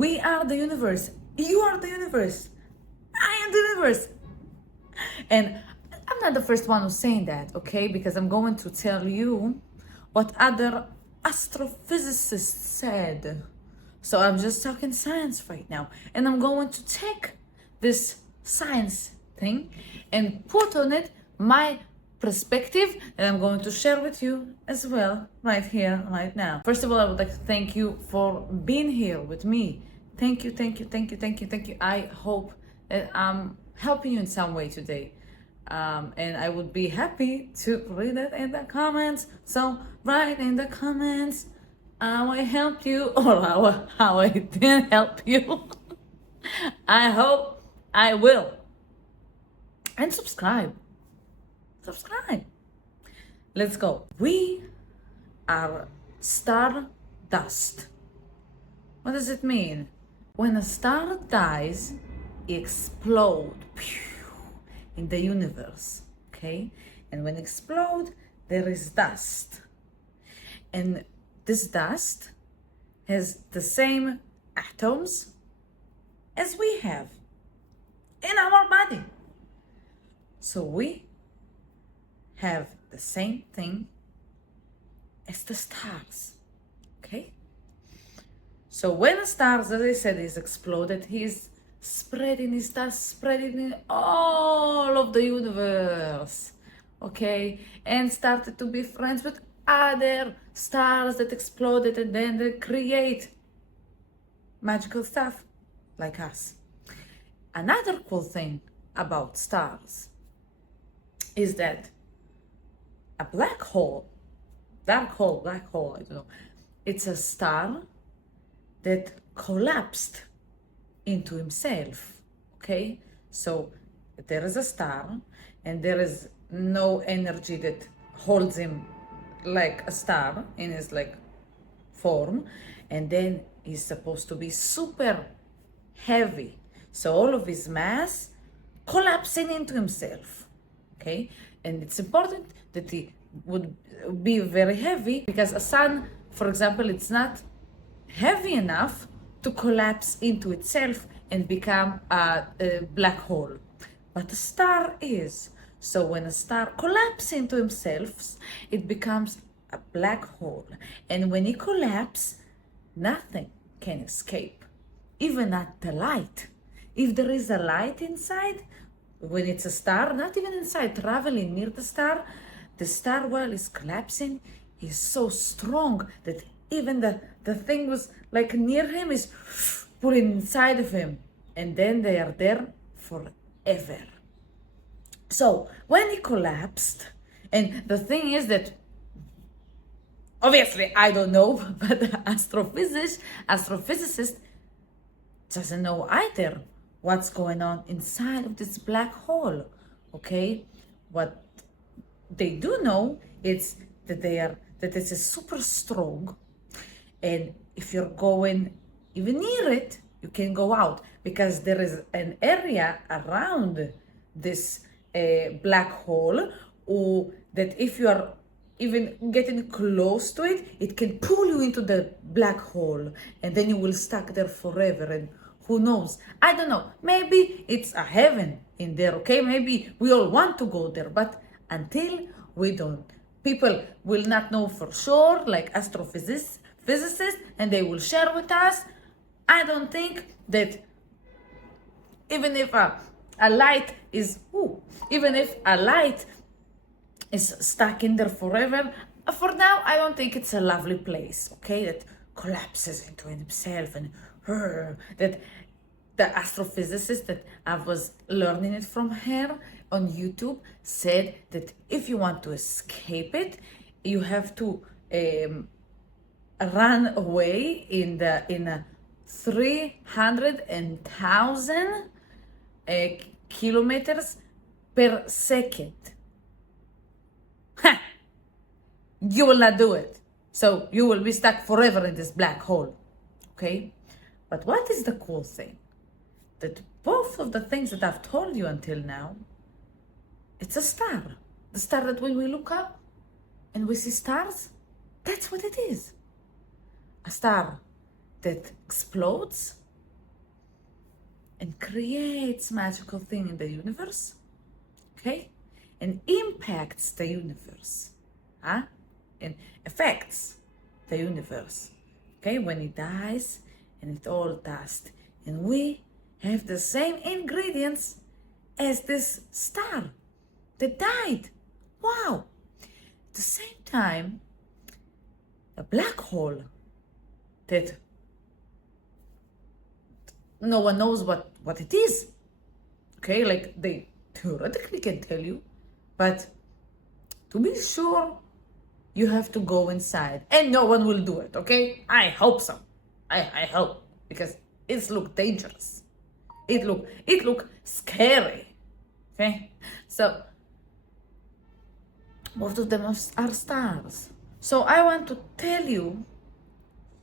We are the universe. You are the universe. I am the universe. And I'm not the first one who's saying that, okay? Because I'm going to tell you what other astrophysicists said. So I'm just talking science right now. And I'm going to take this science thing and put on it my perspective, and I'm going to share with you as well right here, right now. First of all, I would like to thank you for being here with me. Thank you, thank you, thank you, thank you, thank you. I hope that I'm helping you in some way today. And I would be happy to read it in the comments. So write in the comments how I helped you or how I didn't help you. I hope I will. And subscribe. Subscribe. Let's go. We are stardust. What does it mean? When a star dies, it explodes in the universe, okay? And when it explodes, there is dust. And this dust has the same atoms as we have in our body. So we have the same thing as the stars, okay? So when a star, as I said, is exploded, he's spreading his dust, spreading in all of the universe, okay? And started to be friends with other stars that exploded, and then they create magical stuff like us. Another cool thing about stars is that a black hole, black hole, I don't know, it's a star that collapsed into himself, okay? So there is a star and there is no energy that holds him like a star in his like form, and then he's supposed to be super heavy. So all of his mass collapsing into himself, okay? And it's important that he would be very heavy because a sun, for example, it's not heavy enough to collapse into itself and become a black hole. But a star is. So when a star collapses into himself, it becomes a black hole. And when it collapses, nothing can escape, even not the light. If there is a light inside, when it's a star, not even inside, traveling near the star while it's collapsing is so strong that even the thing was like near him is pulling inside of him, and then they are there forever. So when he collapsed, and the thing is that obviously I don't know, but the astrophysicist doesn't know either what's going on inside of this black hole, okay? What they do know is that this is super strong, and if you're going even near it, you can go out because there is an area around this black hole, or that if you are even getting close to it, it can pull you into the black hole, and then you will stuck there forever. And who knows? I don't know. Maybe it's a heaven in there, okay? Maybe we all want to go there, but until we don't, people will not know for sure, like astrophysicists, and they will share with us. I don't think that even if a light is, even if a light is stuck in there forever, for now, I don't think it's a lovely place, okay? That collapses into himself, and that the astrophysicist that I was learning it from her on YouTube said that if you want to escape it, you have to run away in a 300,000 kilometers per second. You will not do it. So you will be stuck forever in this black hole, okay? But what is the cool thing? That both of the things that I've told you until now, it's a star. The star that when we look up and we see stars, that's what it is. A star that explodes and creates magical thing in the universe, okay, and impacts the universe, huh? And affects the universe, okay, when it dies and it's all dust, and we have the same ingredients as this star that died. Wow. At the same time, a black hole that no one knows what it is, okay, like they theoretically can tell you, but to be sure you have to go inside, and no one will do it, okay? I hope so. I hope, because it look dangerous, it look scary, okay? So both of them are stars. So I want to tell you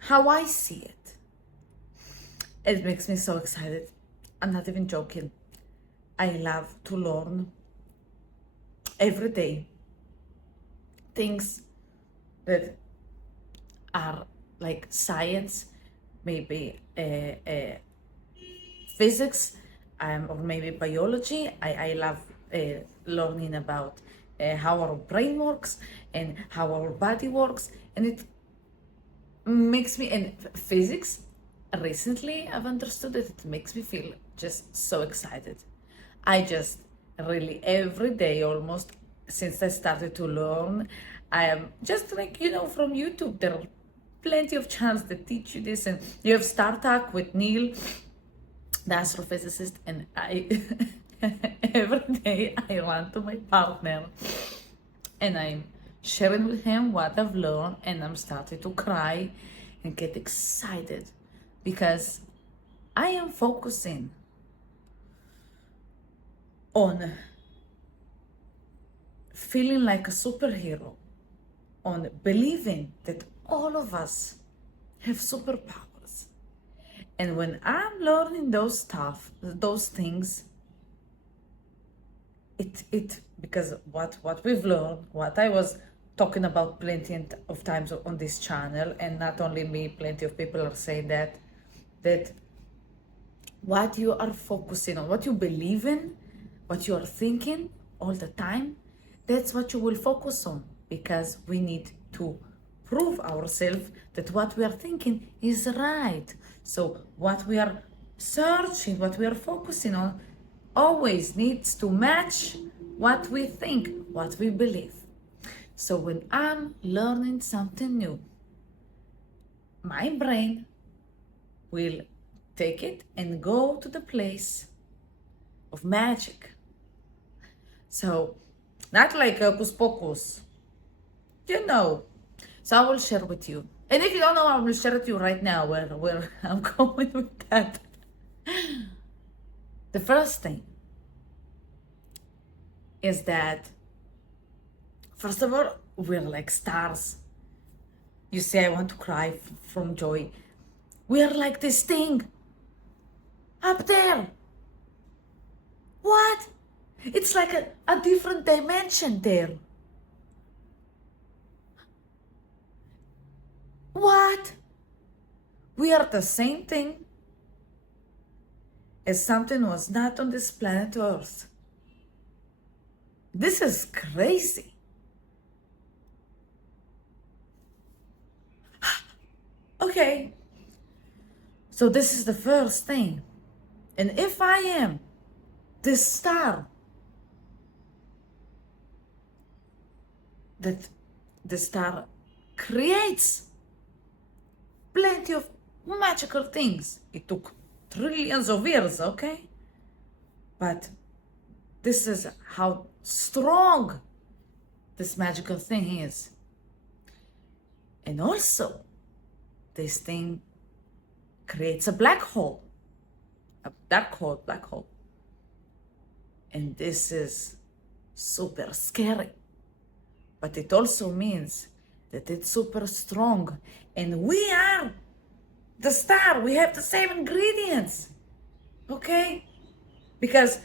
how I see it. It makes me so excited. I'm not even joking. I love to learn every day things that are like science, maybe physics, or maybe biology. I love learning about how our brain works and how our body works, and it makes me, and physics, recently I've understood that it makes me feel just so excited. I just really every day, almost since I started to learn, I am just like, from YouTube, there are plenty of channels that teach you this, and you have Stardust with Neil, the astrophysicist, and I every day I run to my partner and I'm sharing with him what I've learned, and I'm starting to cry and get excited because I am focusing on feeling like a superhero, on believing that all of us have superpowers. And when I'm learning those things, it because what we've learned, what I was talking about plenty of times on this channel, and not only me, plenty of people are saying that what you are focusing on, what you believe in, what you are thinking all the time, that's what you will focus on, because we need to prove ourselves that what we are thinking is right. So what we are searching, what we are focusing on, always needs to match what we think, what we believe. So when I'm learning something new, my brain will take it and go to the place of magic. So not like hocus pocus, So I will share with you. And if you don't know, I will share with you right now where I'm going with that. The first thing is that, first of all, we're like stars. You say I want to cry from joy. We are like this thing up there. What? It's like a different dimension there. What? We are the same thing as something was not on this planet Earth. This is crazy. Okay, so this is the first thing. And if I am this star that the star creates plenty of magical things. It took trillions of years, okay? But this is how strong this magical thing is. And also, this thing creates a black hole, a dark hole, black hole. And this is super scary. But it also means that it's super strong. And we are the star. We have the same ingredients. Okay? Because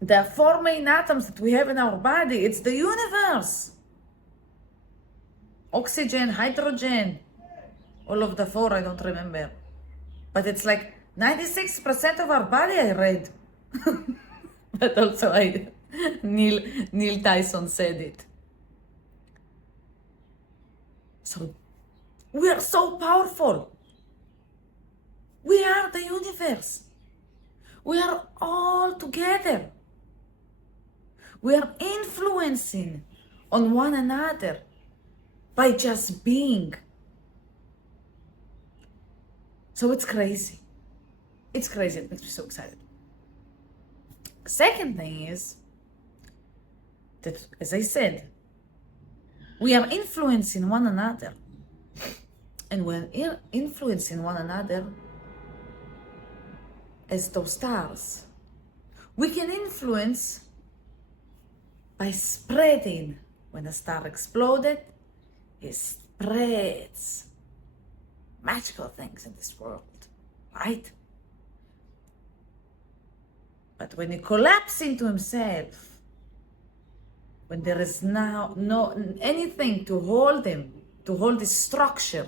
the 4 main atoms that we have in our body, it's the universe. Oxygen, hydrogen, all of the 4, I don't remember. But it's like 96% of our body, I read. But also Neil Tyson said it. So we are so powerful. We are the universe. We are all together. We are influencing on one another by just being. So it's crazy. It's crazy. It makes me so excited. Second thing is that, as I said, we are influencing one another. And when influencing one another as those stars, we can influence by spreading. When a star exploded, it spreads magical things in this world, right? But when he collapses into himself, when there is now no anything to hold him, to hold his structure,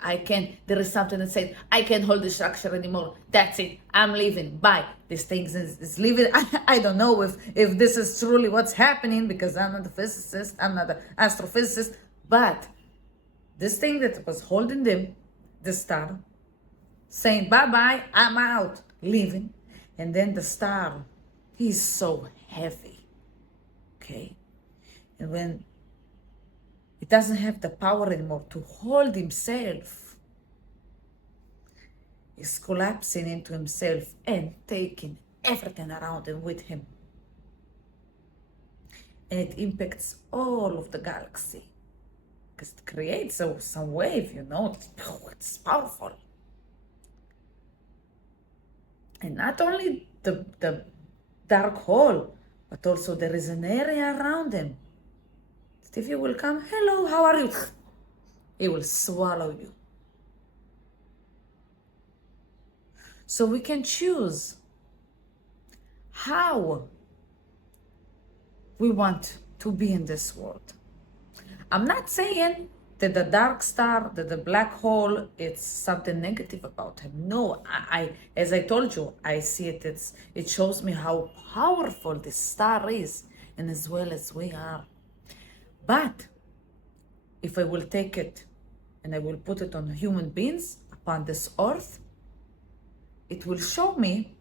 there is something that says, I can't hold the structure anymore. That's it. I'm leaving. Bye. This thing is leaving. I don't know if this is truly what's happening, because I'm not a physicist. I'm not an astrophysicist. But this thing that was holding them, the star, saying, bye-bye, I'm out, leaving. And then the star, he's so heavy, okay? And when he doesn't have the power anymore to hold himself, he's collapsing into himself and taking everything around him with him. And it impacts all of the galaxy, because it creates some wave, it's powerful. And not only the dark hole, but also there is an area around him. If you will come, hello, how are you? He will swallow you. So we can choose how we want to be in this world. I'm not saying that the dark star, that the black hole, it's something negative about him. No, I as I told you, I see it. It shows me how powerful this star is, and as well as we are. But if I will take it and I will put it on human beings upon this earth, it will show me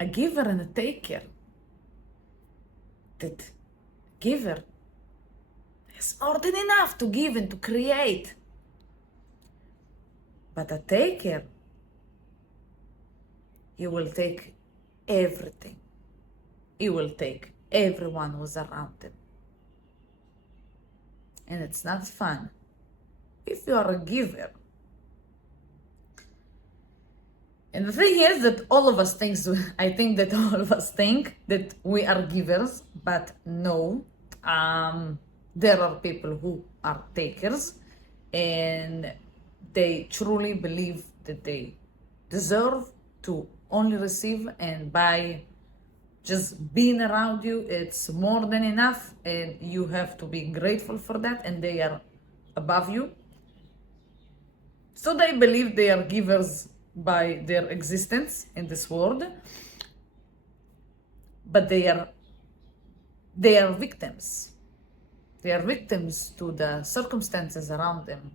a giver and a taker. That giver has more than enough to give and to create. But a taker, he will take everything. He will take everyone who's around him. And it's not fun. If you are a giver, and the thing is that all of us think, I think that all of us think that we are givers, but no, there are people who are takers, and they truly believe that they deserve to only receive, and by just being around you, it's more than enough, and you have to be grateful for that, and they are above you. So they believe they are givers by their existence in this world, but they are victims. They are victims to the circumstances around them.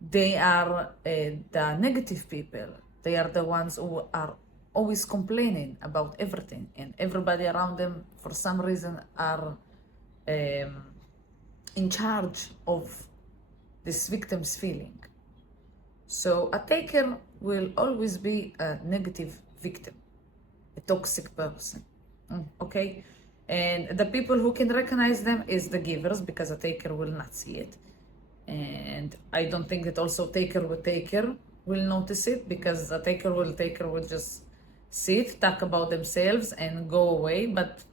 They are the negative people. They are the ones who are always complaining about everything, and everybody around them, for some reason, are in charge of this victim's feeling. So a taker will always be a negative victim, a toxic person, okay? And the people who can recognize them is the givers, because a taker will not see it. And I don't think that also taker will notice it, because a taker will just sit, talk about themselves and go away. But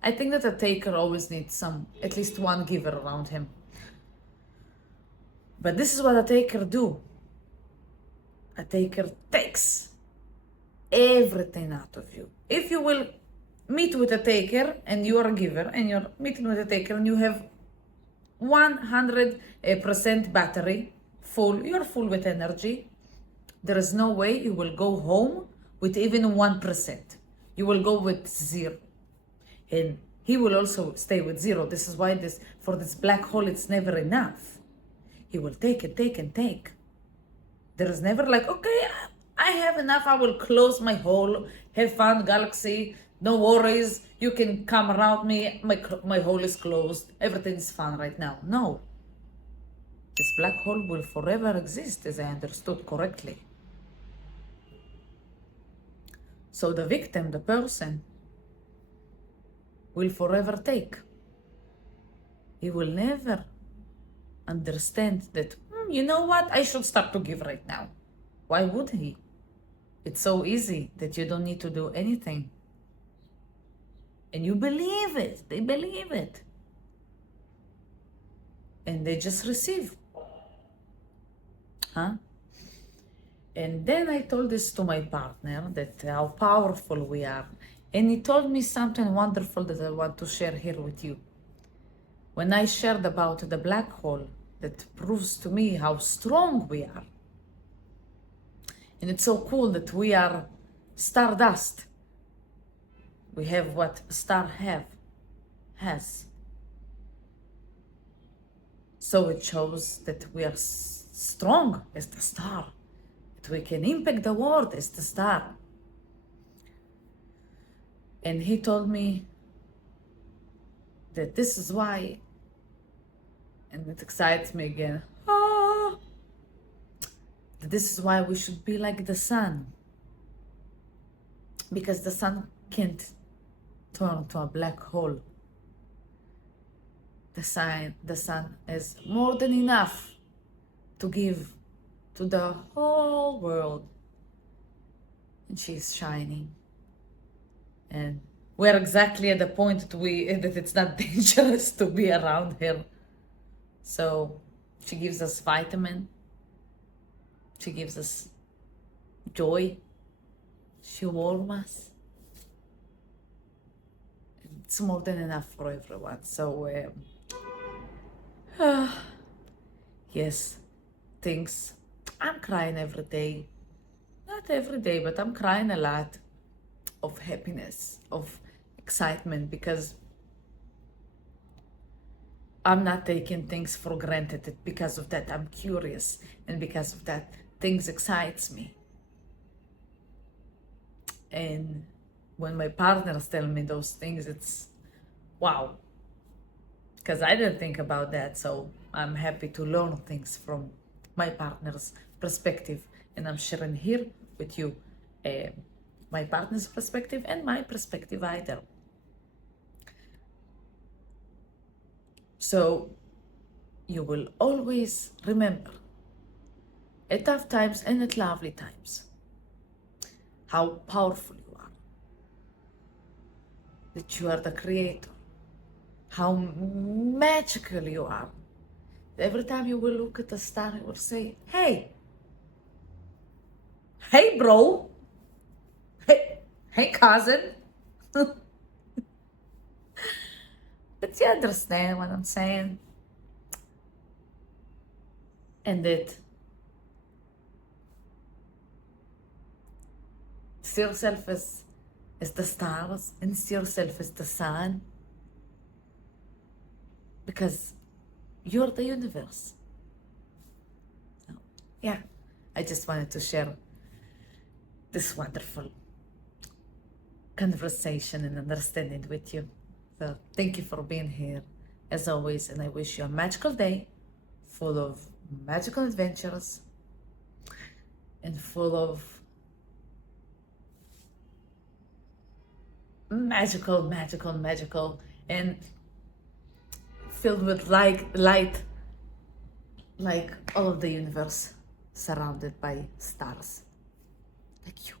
I think that a taker always needs at least one giver around him. But this is what a taker do. A taker takes everything out of you. If you will meet with a taker and you are a giver, and you're meeting with a taker and you have 100% battery, full, you're full with energy. There is no way you will go home with even 1%. You will go with 0. And he will also stay with 0. This is why for this black hole, it's never enough. He will take and take and take. There is never like, okay, I have enough. I will close my hole. Have fun, galaxy. No worries. You can come around me. My hole is closed. Everything is fun right now. No. This black hole will forever exist, as I understood correctly. So the victim, the person, will forever take. He will never understand that, you know what, I should start to give right now. Why would he? It's so easy that you don't need to do anything. And you believe it. They believe it. And they just receive. Huh? And then I told this to my partner, that how powerful we are. And he told me something wonderful that I want to share here with you. When I shared about the black hole, that proves to me how strong we are. And it's so cool that we are stardust. We have what a star has. So it shows that we are strong as the star. That we can impact the world as the star. And he told me that this is why, and it excites me again, that this is why we should be like the sun. Because the sun can't turn to a black hole. The sun is more than enough to give to the whole world. And she's shining. And we're exactly at the point that it's not dangerous to be around her. So she gives us vitamin. She gives us joy. She warms us. It's more than enough for everyone. So yes, things. I'm crying every day. Not every day, but I'm crying a lot of happiness, of excitement, because I'm not taking things for granted. Because of that, I'm curious, and because of that, things excites me. And when my partners tell me those things, it's wow, because I didn't think about that. So I'm happy to learn things from my partner's perspective, and I'm sharing here with you my partner's perspective and my perspective either. So you will always remember, at tough times and at lovely times, how powerful you are, that you are the creator, how magical you are. Every time you will look at the star, you will say, hey, bro, hey, cousin. But you understand what I'm saying? And that see yourself as the stars and see yourself as the sun, because you're the universe. So, yeah, I just wanted to share this wonderful conversation and understanding with you. So thank you for being here as always, and I wish you a magical day full of magical adventures and full of magical and filled with light like all of the universe, surrounded by stars like you.